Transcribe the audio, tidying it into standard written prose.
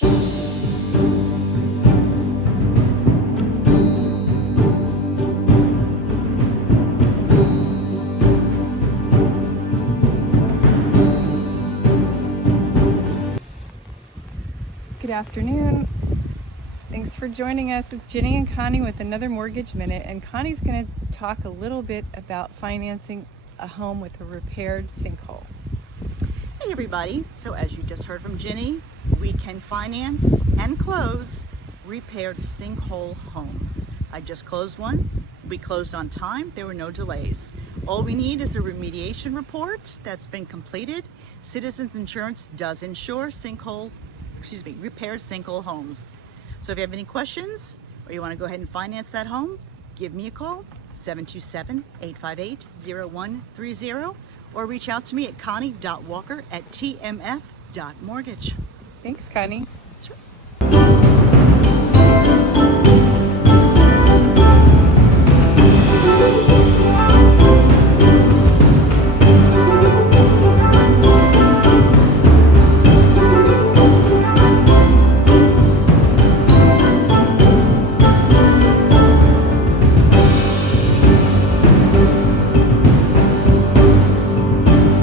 Good afternoon. Thanks for joining us. It's Ginny and Connie with another Mortgage Minute, and Connie's going to talk a little bit about financing a home with a repaired sinkhole. Hey everybody, so as you just heard from Ginny, we can finance and close repaired sinkhole homes. I just closed one. We closed on time. There were no delays. All we need is a remediation report that's been completed. Citizens Insurance does insure repaired sinkhole homes. So if you have any questions or you want to go ahead and finance that home, give me a call, 727-858-0130, or reach out to me at connie.walker@tmf.mortgage. Thanks, Connie. Sure.